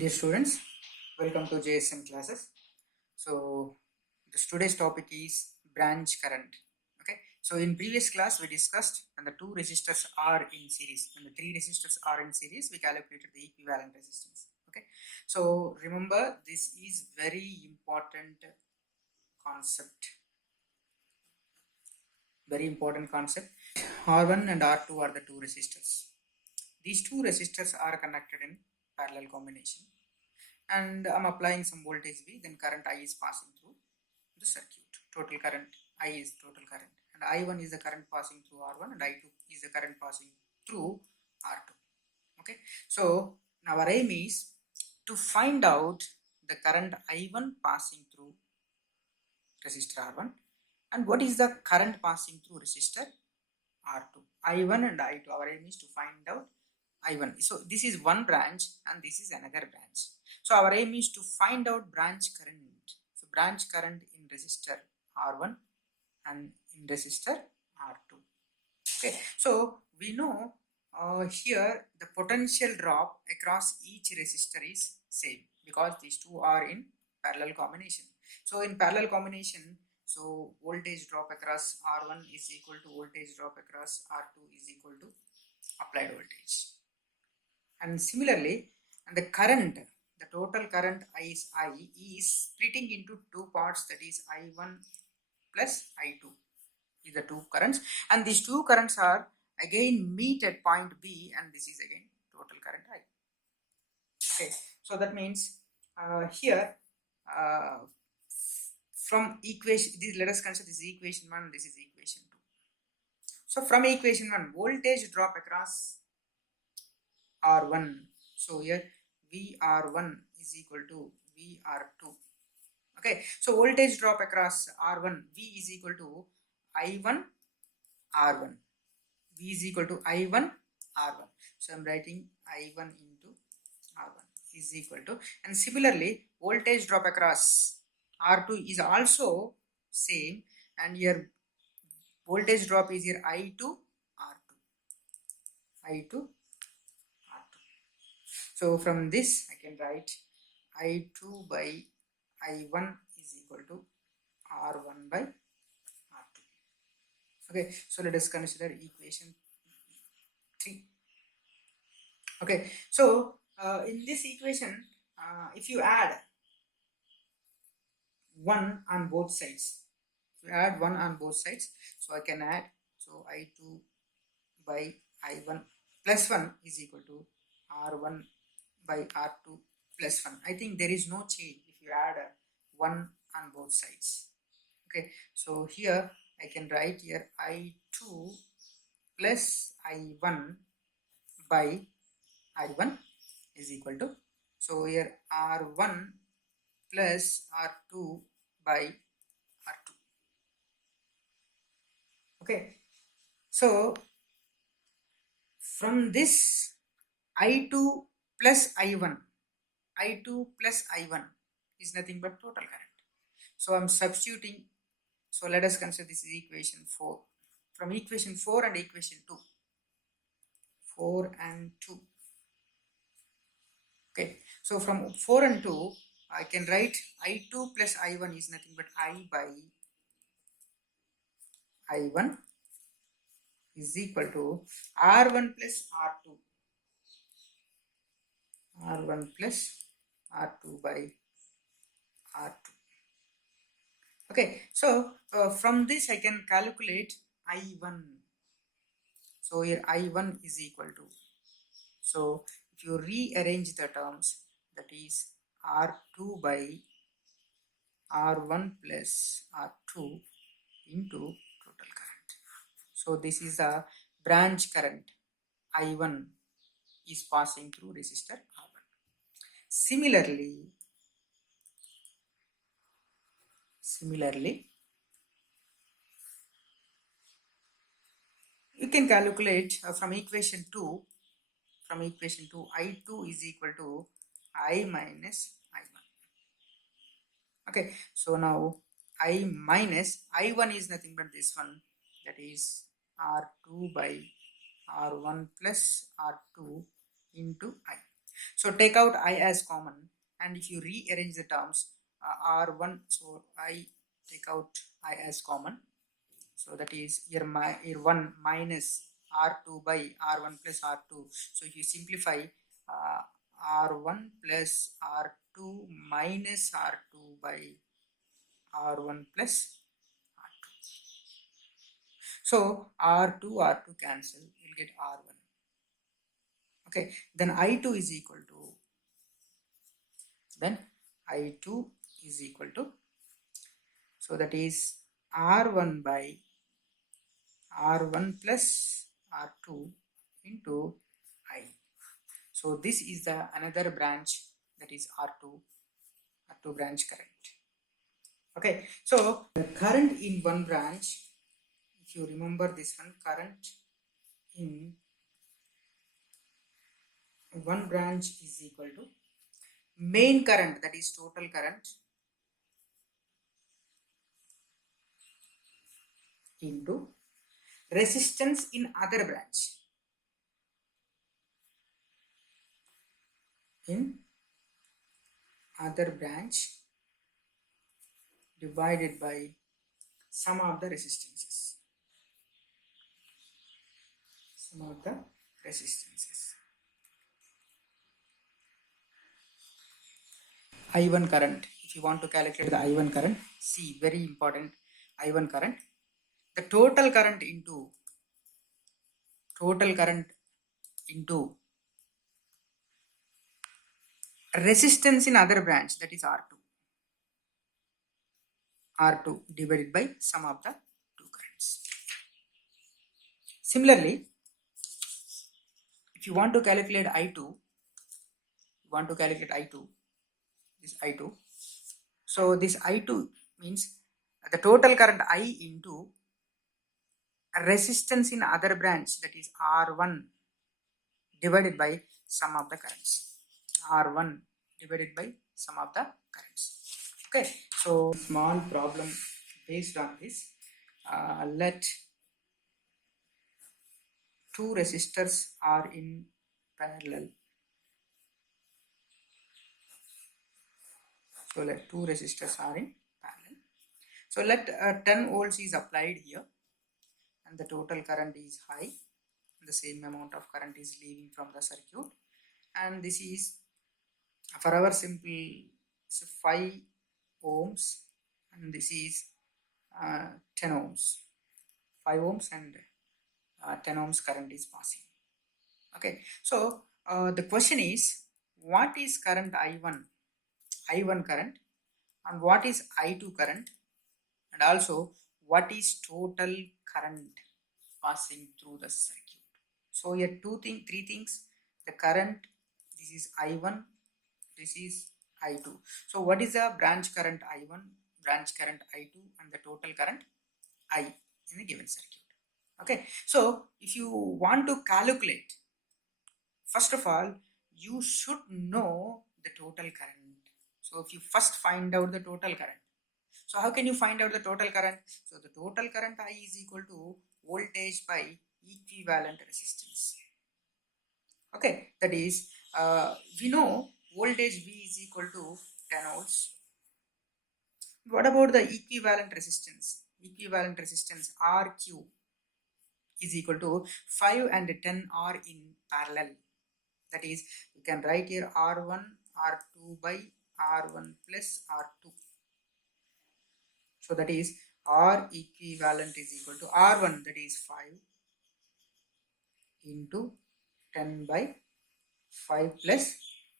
Dear students, welcome to JSM classes. So today's topic is branch current. Okay. So in previous class we discussed when the two resistors are in series, when the three resistors are in series, we calculated the equivalent resistance. Okay. So remember, this is very important concept. Very important concept. R1 and R2 are the two resistors. These two resistors are connected in parallel combination, and I'm applying some voltage V, then current I is passing through the circuit. Total current I is total current, and I1 is the current passing through R1, and I2 is the current passing through R2. Okay, so now our aim is to find out the current I1 passing through resistor R1 and what is the current passing through resistor R2. I1 and I2, our aim is to find out I1. So this is one branch and this is another branch. So our aim is to find out branch current. So branch current in resistor R1 and in resistor R2. Okay, so we know here the potential drop across each resistor is same because these two are in parallel combination. So in parallel combination, so voltage drop across R1 is equal to voltage drop across R2 is equal to applied voltage. And similarly, and the current, the total current I is splitting into two parts, that is I1 plus I2 is the two currents, and these two currents are again meet at point B, and this is again total current I. Okay, so that means here from equation, this, let us consider this equation 1, this is equation 2. So from equation 1, voltage drop across R1. So here VR1 is equal to VR2. Okay, so voltage drop across R1, V is equal to I1 R1. V is equal to I1 R1. So I'm writing I1 into R1 is equal to, and similarly voltage drop across R2 is also same, and here voltage drop is here I2 R2. I2 R2. So from this I can write I2 by I1 is equal to R1 by R2. Okay, so let us consider equation 3. Okay, so in this equation, if you add 1 on both sides, if you add 1 on both sides, so I can add, so I2 by I1 plus 1 is equal to R1 by R2 plus 1. I think there is no change if you add 1 on both sides. Okay, so here I can write here I2 plus I1 by I1 is equal to, so here R1 plus R2 by R2. Okay, so from this I2 plus I1, I2 plus I1 is nothing but total current. So I'm substituting, so let us consider this is equation 4. From equation 4 and equation 2, 4 and 2. Okay, so from 4 and 2, I can write I2 plus I1 is nothing but I by I1 is equal to R1 plus R2. R1 plus R2 by R2. Okay, so from this I can calculate I1. So here I1 is equal to, so if you rearrange the terms, that is R2 by R1 plus R2 into total current. So this is a branch current I1 is passing through resistor R1. Similarly, you can calculate from equation 2, I2 is equal to I minus I1. Okay, so now I minus I1 is nothing but this one, that is R2 by R1 plus R2 into I. So take out I as common, and if you rearrange the terms, R1, so I take out I as common, so that is here 1 minus R2 by R1 plus R2. So if you simplify, R1 plus R2 minus R2 by R1 plus R2. So R2 cancel, you'll get R1. Okay, then I2 is equal to, so that is R1 by R1 plus R2 into I. So this is the another branch, that is R2 branch current. Okay, so the current in one branch, if you remember this one, current in one branch is equal to main current, that is total current, into resistance in other branch. In other branch divided by sum of the resistances. Sum of the resistances. I1 current. If you want to calculate the I1 current, see, very important, I1 current. The total current into resistance in other branch, that is R2 divided by sum of the two currents. Similarly, if you want to calculate I2, this I2. So this I2 means the total current I into resistance in other branch, that is R1 divided by sum of the currents. R1 divided by sum of the currents. Okay, so small problem based on this. Let two resistors are in parallel. So let two resistors are in parallel. So let 10 volts is applied here, and the total current is high. The same amount of current is leaving from the circuit, and this is, for our simple, 5 ohms, and this is 10 ohms. 5 ohms and 10 ohms current is passing. Okay, so the question is, what is current I1 current, and what is I2 current, and also what is total current passing through the circuit. So here three things: the current, this is I1, this is I2. So what is the branch current I1, branch current I2, and the total current I in a given circuit. Okay, so if you want to calculate, first of all, you should know the total current. So if you first find out the total current, so how can you find out the total current? So the total current I is equal to voltage by equivalent resistance. Okay, that is, we know voltage V is equal to 10 volts. What about the equivalent resistance? Equivalent resistance RQ is equal to 5 and 10 are in parallel. That is, you can write here R1 R2 by R1 plus R2. So that is R equivalent is equal to R1, that is 5 into 10 by 5 plus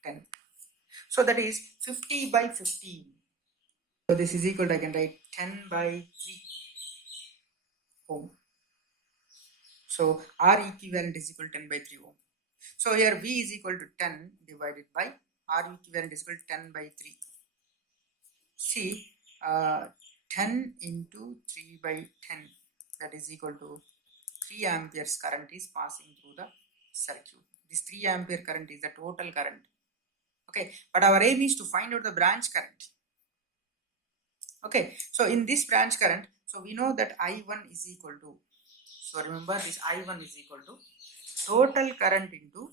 10. So that is 50 by 15. So this is equal to, I can write 10 by 3 ohm. So R equivalent is equal to 10 by 3 ohm. So here V is equal to 10 divided by R equivalent is equal to 10 by 3. See, 10 into 3 by 10, that is equal to 3 amperes current is passing through the circuit. This 3 ampere current is the total current. Okay, but our aim is to find out the branch current. Okay, so in this branch current, so we know that I1 is equal to, so remember this I1 is equal to total current into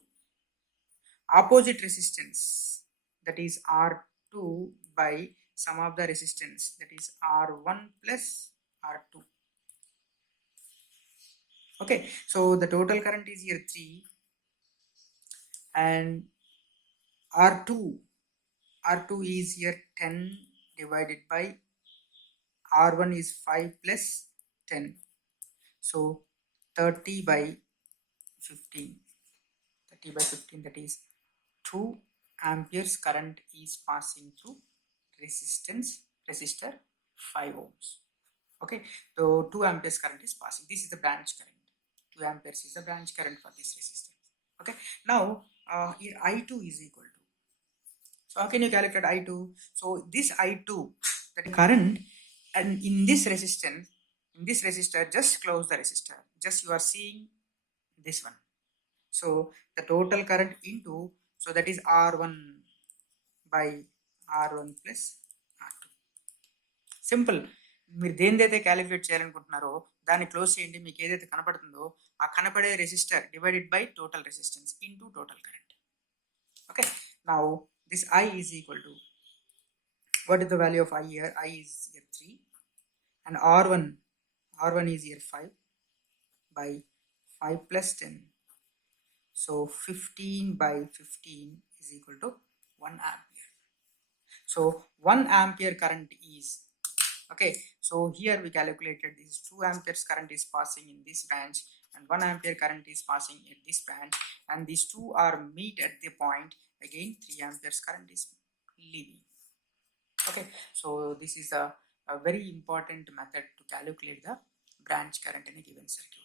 opposite resistance, that is R2 by sum of the resistance, that is R1 plus R2. Okay, so the total current is here 3 and R2 is here 10 divided by R1 is 5 plus 10. So 30 by 15. 30 by 15, that is 2 amperes current is passing through resistor 5 ohms. Okay, so 2 amperes current is passing. This is the branch current. 2 amperes is the branch current for this resistance. Okay, now here I2 is equal to. So how can you calculate I2? So this I2, that current, and in this resistance, in this resistor, just close the resistor. Just you are seeing this one. So the total current into, so that is R1 by R1 plus R2. Simple. మీరు దేనిదైతే calculate చేయాలనుకుంటున్నారో దాన్ని close చేయండి. మీకు ఏదైతే కనపడుతుందో ఆ కనపడే resistor divided by total resistance into total current. Okay, now this I is equal to, what is the value of I here? I is here 3 and R1 is here 5 by 5 plus 10. So 15 by 15 is equal to 1 ampere. So 1 ampere current is, okay, so here we calculated this 2 amperes current is passing in this branch and 1 ampere current is passing in this branch, and these two are meet at the point, again 3 amperes current is leaving. Okay, so this is a very important method to calculate the branch current in a given circuit.